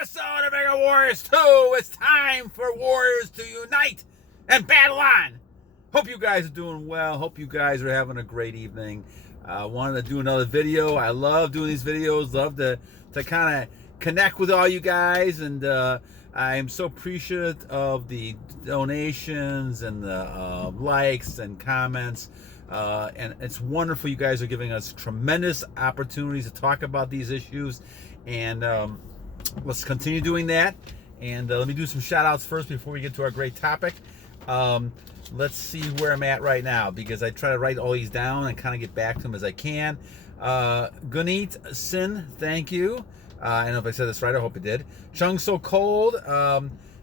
episode of Vigor Warriors 2. It's time for Warriors to unite and battle on. Hope you guys are doing well. Hope you guys are having a great evening. I wanted to do another video. I love doing these videos. Love to kind of connect with all you guys. And I am so appreciative of the donations and the likes and comments. And it's wonderful. You guys are giving us tremendous opportunities to talk about these issues. And let's continue doing that. And let me do some shout outs first before we get to our great topic. Let's see where I'm at right now, because I try to write all these down and kind of get back to them as I can. Guneet Singh, thank you. I don't know if I said this right. I hope it did. Chug So Cold.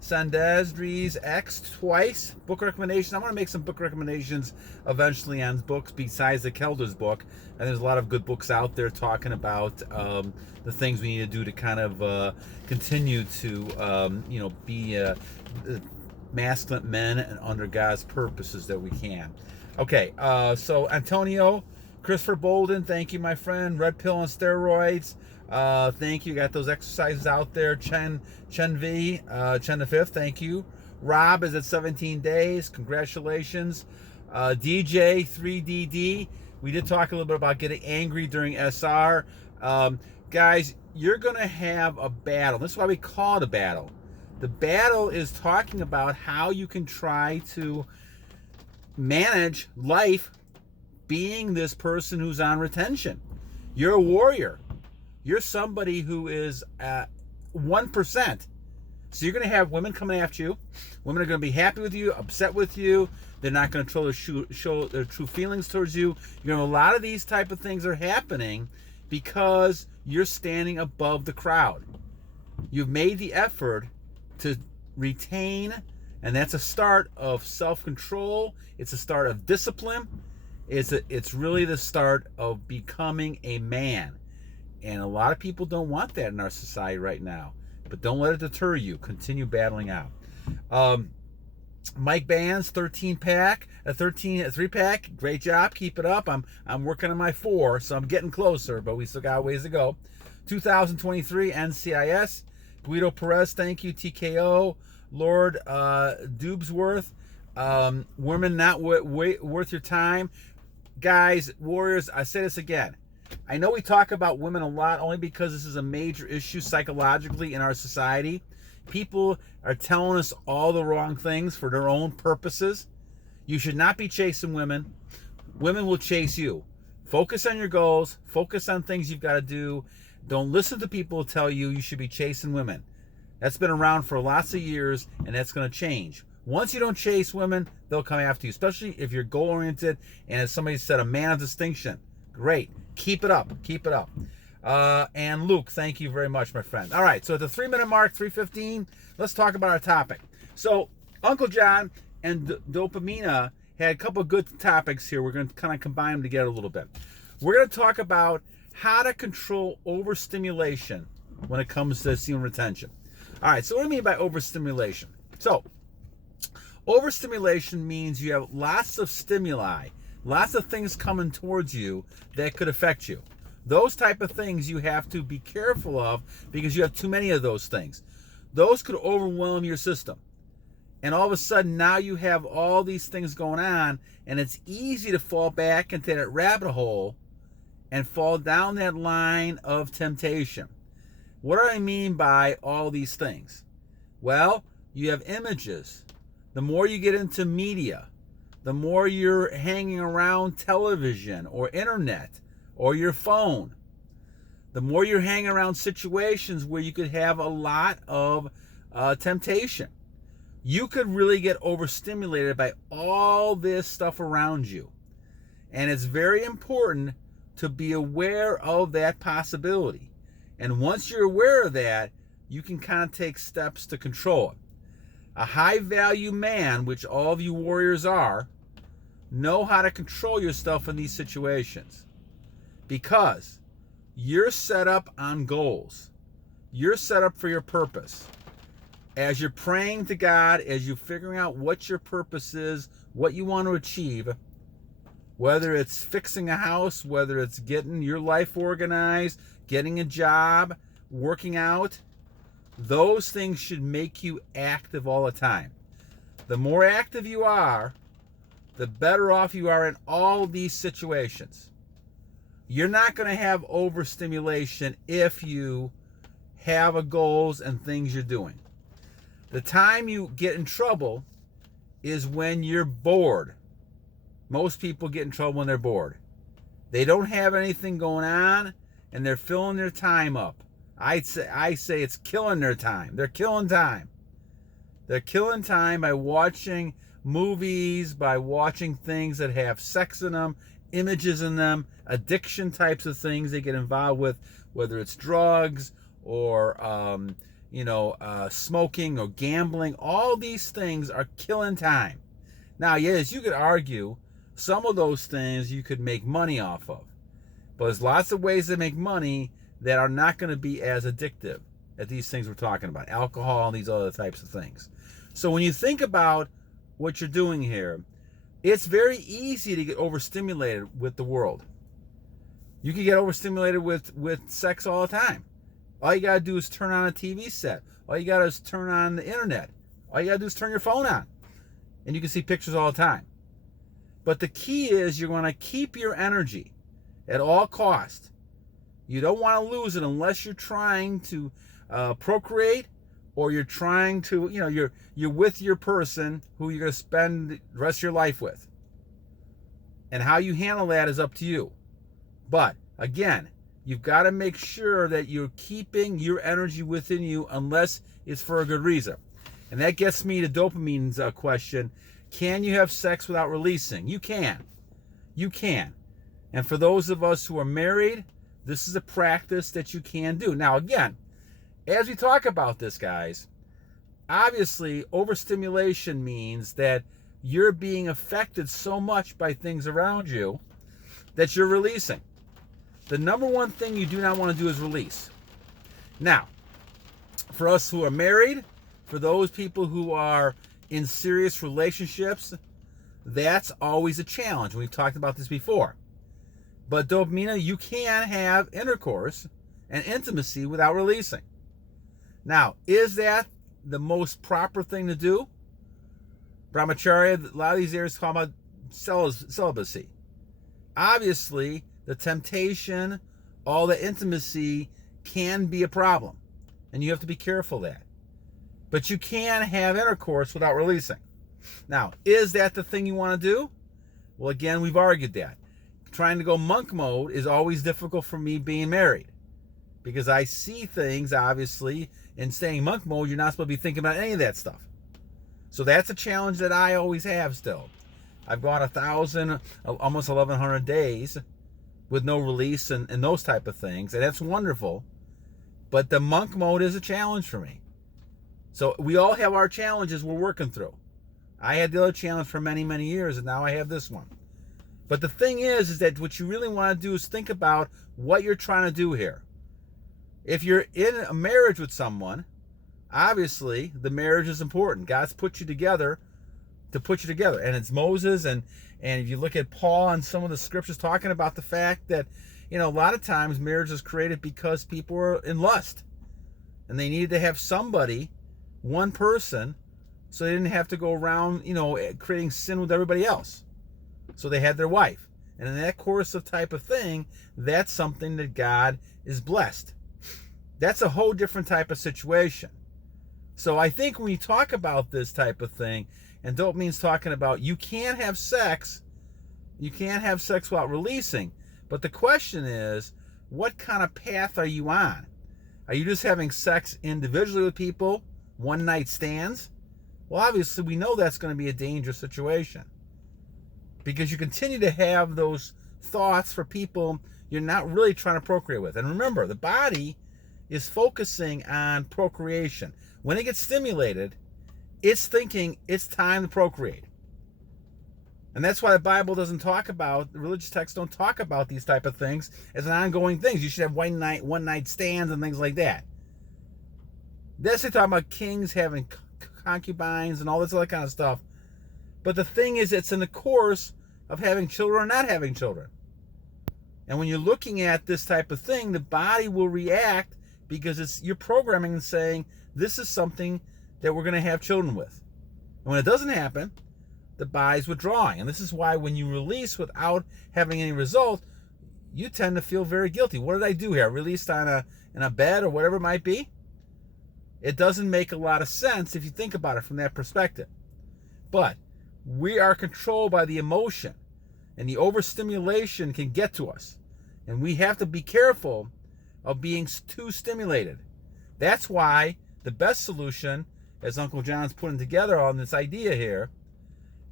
Sanandreasx twice. Book recommendations. I want to make some book recommendations eventually on books besides the Kelder's book. And there's a lot of good books out there talking about the things we need to do to kind of continue to be masculine men and under God's purposes that we can. Okay, so Antonio, Christopher Bowden, thank you, my friend. Red Pill and Steroids. Thank you. Got those exercises out there. Cheng V, Cheng V, thank you. Rob is at 17 days. Congratulations. DJ 3DD. We did talk a little bit about getting angry during SR. Guys, you're going to have a battle. This is why we call it a battle. The battle is talking about how you can try to manage life being this person who's on retention. You're a warrior. You're somebody who is 1%. So you're going to have women coming after you. Women are going to be happy with you, upset with you. They're not going to show their true feelings towards you. A lot of these type of things are happening because you're standing above the crowd. You've made the effort to retain, and that's a start of self-control. It's a start of discipline. It's really the start of becoming a man. And a lot of people don't want that in our society right now. But don't let it deter you. Continue battling out. Mike Bands, 13-pack, a 3-pack. Great job. Keep it up. I'm working on my 4, so I'm getting closer, but we still got a ways to go. 2023 NCIS. Guido Perez, thank you. TKO. Lord Doobsworth. Women not worth your time. Guys, warriors, I say this again. I know we talk about women a lot only because this is a major issue psychologically in our society. People are telling us all the wrong things for their own purposes. You should not be chasing women. Women will chase you. Focus on your goals. Focus on things you've got to do. Don't listen to people who tell you should be chasing women. That's been around for lots of years, and that's going to change. Once you don't chase women, they'll come after you, especially if you're goal-oriented and, as somebody said, a man of distinction. Great. Keep it up. Keep it up. And Luke, thank you very much, my friend. All right, so at the 3-minute mark, 3:15, let's talk about our topic. So Uncle John and Dopamina had a couple of good topics here. We're going to kind of combine them together a little bit. We're going to talk about how to control overstimulation when it comes to semen retention. All right, so what do I mean by overstimulation? So overstimulation means you have lots of stimuli, lots of things coming towards you that could affect you. Those type of things you have to be careful of because you have too many of those things. Those could overwhelm your system. And all of a sudden now you have all these things going on, and it's easy to fall back into that rabbit hole and fall down that line of temptation. What do I mean by all these things? Well, you have images. The more you get into media, the more you're hanging around television or internet or your phone, the more you're hanging around situations where you could have a lot of temptation. You could really get overstimulated by all this stuff around you. And it's very important to be aware of that possibility. And once you're aware of that, you can kind of take steps to control it. A high-value man, which all of you warriors are, know how to control yourself in these situations. Because you're set up on goals. You're set up for your purpose. As you're praying to God, as you're figuring out what your purpose is, what you want to achieve, whether it's fixing a house, whether it's getting your life organized, getting a job, working out, those things should make you active all the time. The more active you are, the better off you are in all these situations. You're not going to have overstimulation if you have goals and things you're doing. The time you get in trouble is when you're bored. Most people get in trouble when they're bored. They don't have anything going on and they're filling their time up. I say it's killing their time. They're killing time. They're killing time by watching movies, by watching things that have sex in them, images in them, addiction types of things they get involved with, whether it's drugs or smoking or gambling. All these things are killing time. Now, yes, you could argue some of those things you could make money off of, but there's lots of ways to make money that are not going to be as addictive as these things we're talking about, alcohol and these other types of things. So when you think about what you're doing here, it's very easy to get overstimulated with the world. You can get overstimulated with sex all the time. All you got to do is turn on a TV set. All you got to do is turn on the internet. All you got to do is turn your phone on. And you can see pictures all the time. But the key is you're going to keep your energy at all costs. You don't want to lose it unless you're trying to procreate, or you're trying to, you're with your person who you're going to spend the rest of your life with. And how you handle that is up to you. But again, you've got to make sure that you're keeping your energy within you unless it's for a good reason. And that gets me to dopamine's question. Can you have sex without releasing? You can. You can. And for those of us who are married, this is a practice that you can do. Now, again, as we talk about this, guys, obviously overstimulation means that you're being affected so much by things around you that you're releasing. The number one thing you do not want to do is release. Now, for us who are married, for those people who are in serious relationships, that's always a challenge. We've talked about this before. But dopamine, you can have intercourse and intimacy without releasing. Now, is that the most proper thing to do? Brahmacharya, a lot of these areas talk about celibacy. Obviously, the temptation, all the intimacy can be a problem. And you have to be careful of that. But you can have intercourse without releasing. Now, is that the thing you want to do? Well, again, we've argued that. Trying to go monk mode is always difficult for me being married. Because I see things, obviously, in staying monk mode, you're not supposed to be thinking about any of that stuff. So that's a challenge that I always have still. I've gone 1,000, almost 1,100 days with no release and those type of things. And that's wonderful. But the monk mode is a challenge for me. So we all have our challenges we're working through. I had the other challenge for many, many years, and now I have this one. But the thing is that what you really want to do is think about what you're trying to do here. If you're in a marriage with someone, obviously the marriage is important. God's put you together to put you together. And it's Moses, and if you look at Paul and some of the scriptures talking about the fact that, a lot of times marriage is created because people were in lust. And they needed to have somebody, one person, so they didn't have to go around, creating sin with everybody else. So they had their wife. And in that course of type of thing, that's something that God is blessed. That's a whole different type of situation. So I think when you talk about this type of thing, and dopamine's talking about you can't have sex without releasing. But the question is, what kind of path are you on? Are you just having sex individually with people, one night stands? Well, obviously we know that's going to be a dangerous situation. Because you continue to have those thoughts for people you're not really trying to procreate with. And remember, the body is focusing on procreation. When it gets stimulated, it's thinking it's time to procreate. And that's why the Bible doesn't talk about, the religious texts don't talk about these type of things as an ongoing thing. You should have one night stands and things like that. They're talking about kings having concubines and all this other kind of stuff. But the thing is, it's in the course of having children or not having children. And when you're looking at this type of thing, the body will react because you're programming and saying, this is something that we're going to have children with. And when it doesn't happen, the body's withdrawing. And this is why when you release without having any result, you tend to feel very guilty. What did I do here? I released in a bed or whatever it might be? It doesn't make a lot of sense if you think about it from that perspective. But we are controlled by the emotion, and the overstimulation can get to us. And we have to be careful of being too stimulated. That's why the best solution, as Uncle John's putting together on this idea here,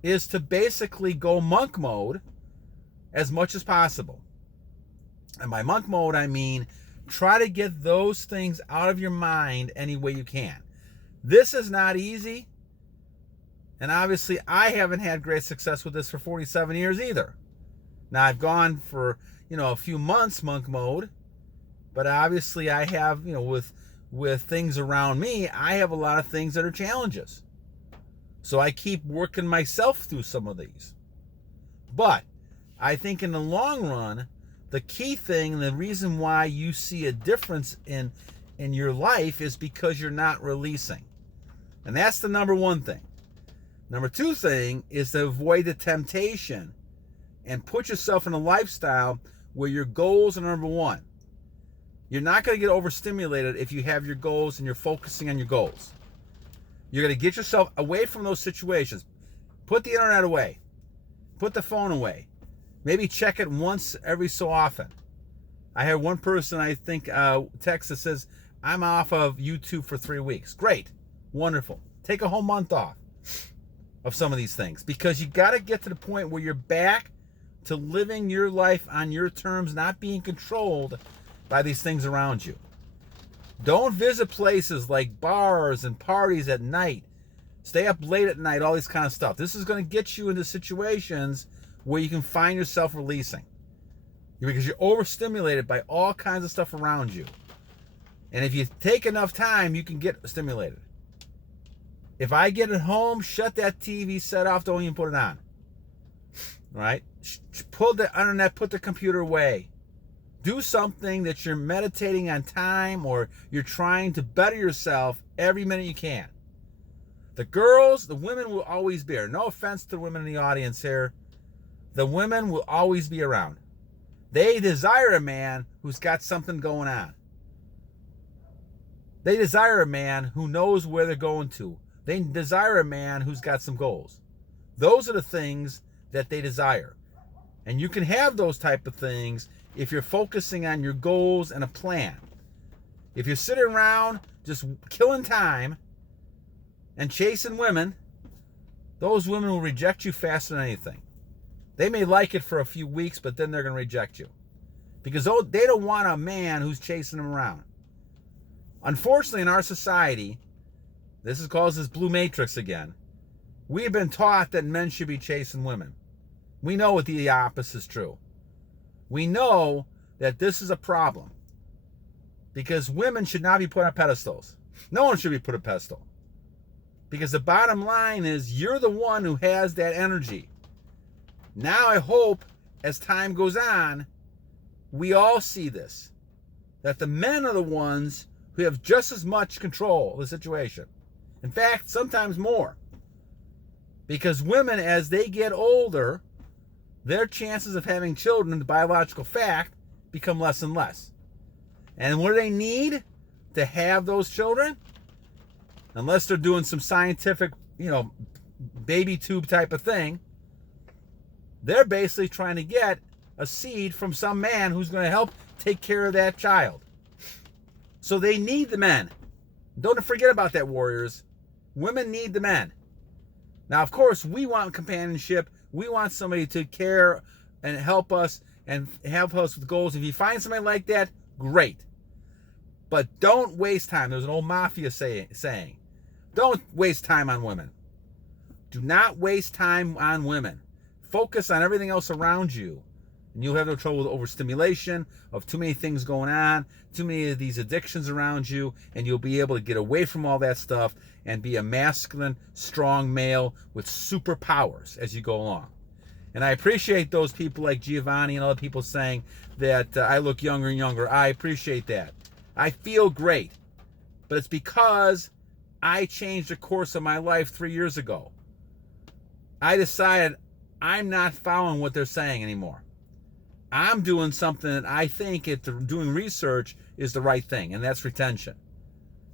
is to basically go monk mode as much as possible. And by monk mode, I mean try to get those things out of your mind any way you can. This is not easy. And obviously, I haven't had great success with this for 47 years either. Now, I've gone for, a few months monk mode. But obviously, I have, with things around me, I have a lot of things that are challenges. So I keep working myself through some of these. But I think in the long run, the key thing, the reason why you see a difference in your life is because you're not releasing. And that's the number one thing. Number two thing is to avoid the temptation and put yourself in a lifestyle where your goals are number one. You're not going to get overstimulated if you have your goals and you're focusing on your goals. You're going to get yourself away from those situations. Put the internet away. Put the phone away. Maybe check it once every so often. I had one person, I think, text that says, I'm off of YouTube for 3 weeks. Great. Wonderful. Take a whole month off of some of these things, because you got to get to the point where you're back to living your life on your terms, not being controlled by these things around you. Don't visit places like bars and parties at night. Stay up late at night, all this kind of stuff. This is going to get you into situations where you can find yourself releasing, because you're overstimulated by all kinds of stuff around you. And if you take enough time, you can get stimulated. If I get at home, shut that TV set off, don't even put it on. Right? Pull the internet, put the computer away. Do something that you're meditating on time, or you're trying to better yourself every minute you can. The women will always be here. No offense to the women in the audience here. The women will always be around. They desire a man who's got something going on. They desire a man who knows where they're going to. They desire a man who's got some goals. Those are the things that they desire. And you can have those type of things if you're focusing on your goals and a plan. If you're sitting around just killing time and chasing women, those women will reject you faster than anything. They may like it for a few weeks, but then they're going to reject you, because they don't want a man who's chasing them around. Unfortunately, in our society, this is called this blue matrix again. We've been taught that men should be chasing women. We know what the opposite is true. We know that this is a problem, because women should not be put on pedestals. No one should be put on a pedestal, because the bottom line is you're the one who has that energy. Now I hope as time goes on, we all see this, that the men are the ones who have just as much control of the situation. In fact, sometimes more. Because women, as they get older, their chances of having children, the biological fact, become less and less. And what do they need to have those children? Unless they're doing some scientific, baby tube type of thing, they're basically trying to get a seed from some man who's going to help take care of that child. So they need the men. Don't forget about that, warriors. Women need the men. Now, of course, we want companionship. We want somebody to care and help us and help us with goals. If you find somebody like that, great. But don't waste time. There's an old mafia saying, don't waste time on women. Do not waste time on women. Focus on everything else around you, and you'll have no trouble with overstimulation of too many things going on, too many of these addictions around you, and you'll be able to get away from all that stuff and be a masculine, strong male with superpowers as you go along. And I appreciate those people like Giovanni and other people saying that I look younger and younger. I appreciate that. I feel great. but it's because I changed the course of my life 3 years ago. I decided I'm not following what they're saying anymore. I'm doing something that I think, doing research, is the right thing, and that's retention.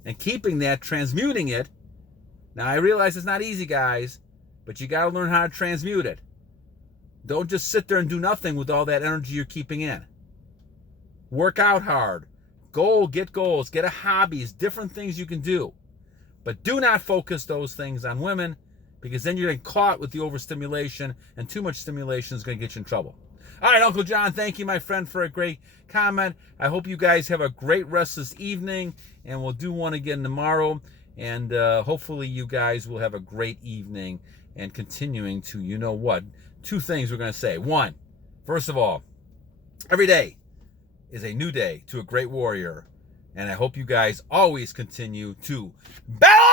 And keeping that, transmuting it. Now, I realize it's not easy, guys, but you got to learn how to transmute it. Don't just sit there and do nothing with all that energy you're keeping in. Work out hard. Get goals. Get a hobbies, different things you can do. But do not focus those things on women, because then you're getting caught with the overstimulation, and too much stimulation is going to get you in trouble. All right, Uncle John, thank you, my friend, for a great comment. I hope you guys have a great rest this evening, and we'll do one again tomorrow. And hopefully you guys will have a great evening, and continuing to, you know what, 2 things we're going to say. 1, first of all, every day is a new day to a great warrior. And I hope you guys always continue to battle